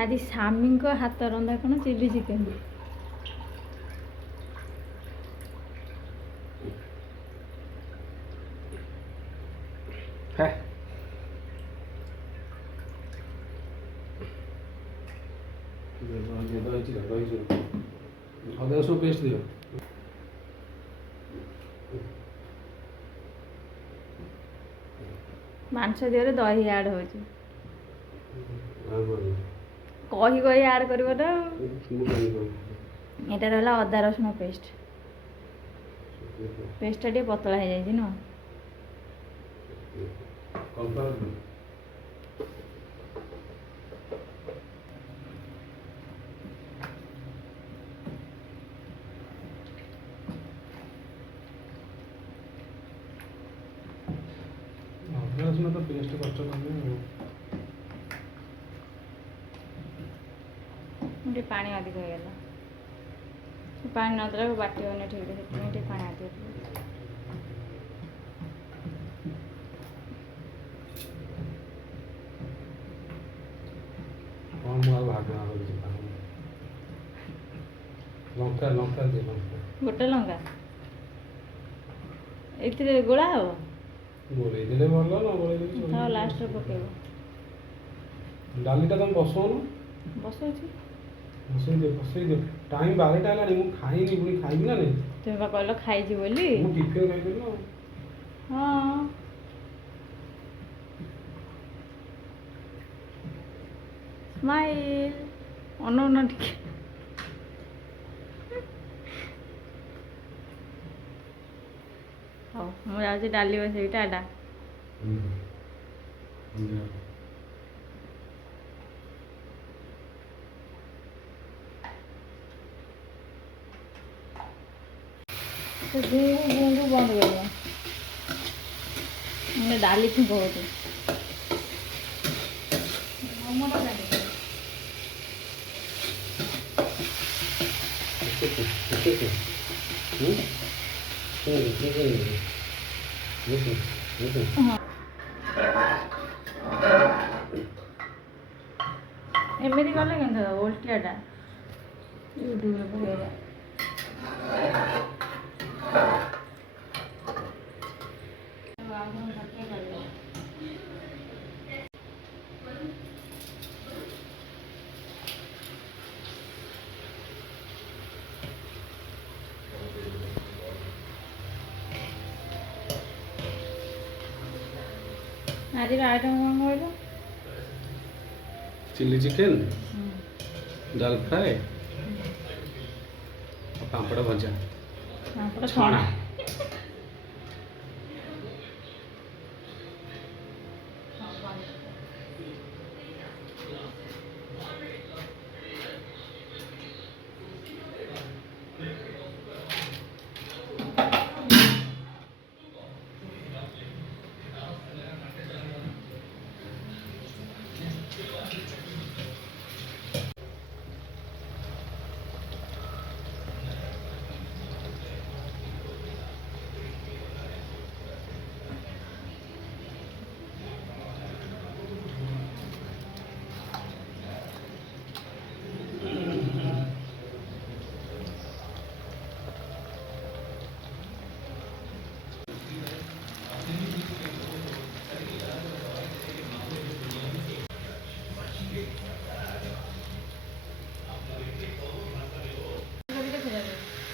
ଆଜି ସ୍ୱାମୀଙ୍କ ହାତ ରନ୍ଧା କ'ଣ ଚିଲି ଚିକେନ୍। ଅଦା ରସୁଣ ପେଷ୍ଟ ଦିଅ। ମାଂସ ଦେହରେ ଦହି ଆଡ୍ ହେଉଛି। କହି କହି ଆଡ୍ କରିବ ତ। ଏଇଟା ରହିଲା ଅଦା ରସୁଣ ପେଷ୍ଟ। ପେଷ୍ଟଟା ଟିକେ ପତଳା ହେଇଯାଇଛି ନୁହଁ। ଅଦା ରସୁଣ ତ ପେଷ୍ଟ କରିଛ ତମେ। ଟିକେ ପାଣି ଅଧିକ ହେଇଗଲା। ପାଣି ନଦେଲାକୁ ବାଟିବନି ଠିକ୍, ସେଥିପାଇଁ ଟିକେ ପାଣି ଅଧିକ। ହଁ ମୁଁ ଆଉ ଭାଗ କିଛି ପାଣି। ଲଙ୍କା ଲଙ୍କା ଦିଅ ଲଙ୍କା। ଗୋଟେ ଲଙ୍କା ଏଥିରେ ଗୋଳା ହବ। ଗୋଳେଇ ଦେଲେ ଭଲ, ନ ଗୋଳେଇ ଦେଲେ ହଁ ଲାଷ୍ଟରେ ପକେଇବ। ଡାଲିଟା ତମେ ବସଉନ। ବସଉଛି। ବସେଇ ଦିଅ। ଟାଇମ୍ 12ଟା ହେଲାଣି, ମୁଁ ଖାଇନି, ପୁଣି ଖାଇବି ନା ନାଇଁ। ତୁମେ ବା କହିଲ ଖାଇଛି ବୋଲି। ମୁଁ ଟିଫିନ୍ ଖାଇଦେଲି ନା। ହଁ ସ୍ମାଇଲ୍ ଅନଉନ ଟିକେ। ହଉ ମୁଁ ଯାଉଛି ଡାଲି ବସେଇବି। ଟାଟା। ସେ ଗୁଁକୁ ବନ୍ଦ କରିବ। ମାନେ ଡାଲି ଛୁଙ୍କ ହେଉଛି। ଏମିତି କଲେ କେମିତି ହେବ? ଓଲଟିଆଟା ୟୁଟ୍ୟୁବରେ ପକେଇବା। ଆଜିର ଆଇଟମ୍ କ'ଣ କହିଲ? ଚିଲି ଚିକେନ୍, ଡାଲ ଫ୍ରାଏ, ପାମ୍ପଡ଼ ଭଜା, ଛଣା।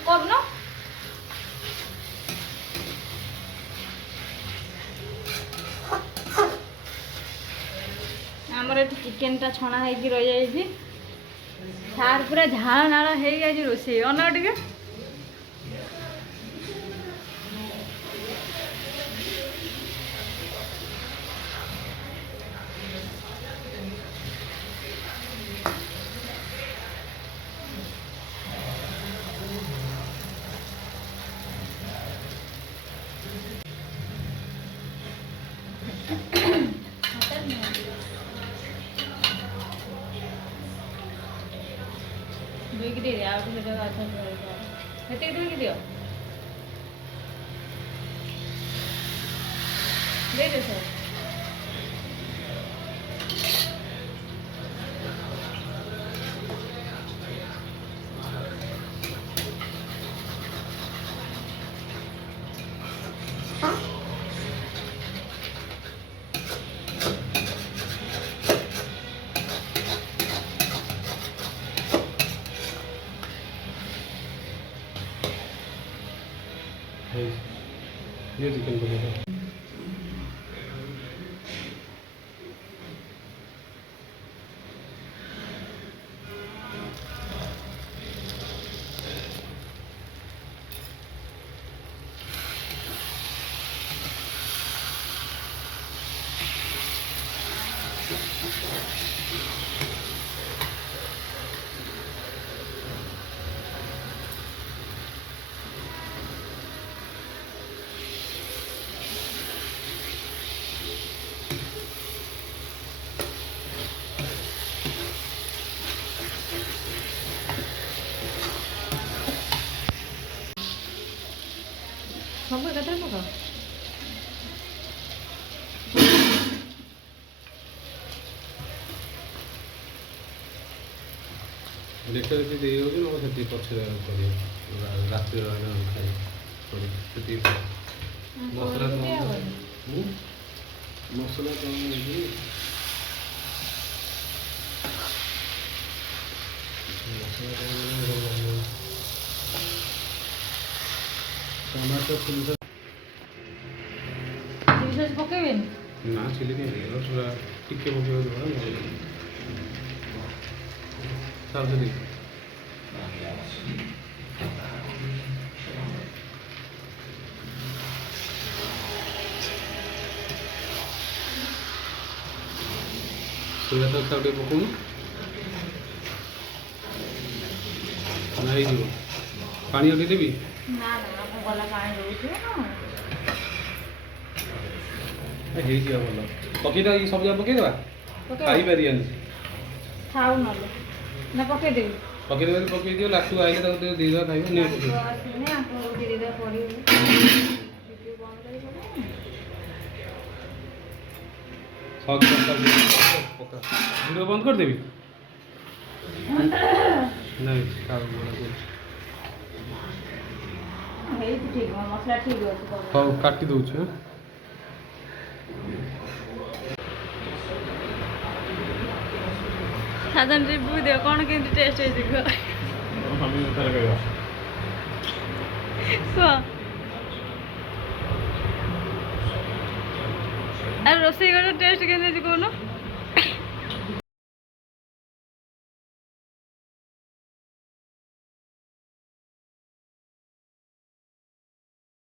କରୁନ। ଆମର ଏଠି ଚିକେନ୍ଟା ଛଣା ହେଇକି ରହିଯାଇଛି। ସାର୍ ପୁରା ଝାଳ ନାଳ ହେଇଯାଇଛି ରୋଷେଇ। ଅନ ଟିକେ। ଦୁଇକି ଦେଇଦିଅ। ଆଉ ଟିକେ ସେଟା ସେତିକି ଦୁଇକି ଦିଅ। ଦେଇଦେ ସାର୍। ये चिकन पकौड़ा ସବୁ ଏକାଥରେ ପକାଅ। देखा देखी दे होगी ना से पछे करियो रात रहना खाई पड़ी से मसला मसला कम है टमाटो चिली ସସ୍ ପକେଇବେନି? ना चिली नहीं थोड़ा टिके पकेवा दो सब दे सोया सॉस टे पकाउनु नहीं पानी अटे देवी ନା ନା ମୁଁ ଗଲା ପାଣି ଦଉଛୁ ହେଇଯିବ ଭଲ ପକେଇଦବା ଏଇ ସବୁ ଯାକ ପକେଇଦବା ଖାଇ ପାରିବାନି ଥାଉ ନହେଲେ ନା ପକେଇଦେବି ପକେଇଦେବା ପକେଇ ଦିଅ ଲାଷ୍ଟକୁ ଆଇଲେ ତାକୁ ଟିକେ ଦେଇଦେବା ଖାଇବା ନିଅ ପକେଇ ଆସିନି ଆପଣଙ୍କୁ ଦେଇଦେବା ପଡ଼ିବ ପକା ଭିଡ଼ିଓ ବନ୍ଦ କରିଦେବି ନାଇଁ ହେଇଛି ଠିକ୍ ମସଲା ଠିକ୍ ଅଛି ହଉ କାଟି ଦେଉଛି ସାଧାରଣ ରିଭ୍ୟୁ ଦିଅ କ'ଣ କେମିତି ଟେଷ୍ଟ ହେଇଛି କୁହ ଆଉ ରୋଷେଇ ଘର ଟେଷ୍ଟ କେମିତି ହେଇଛି କହୁନ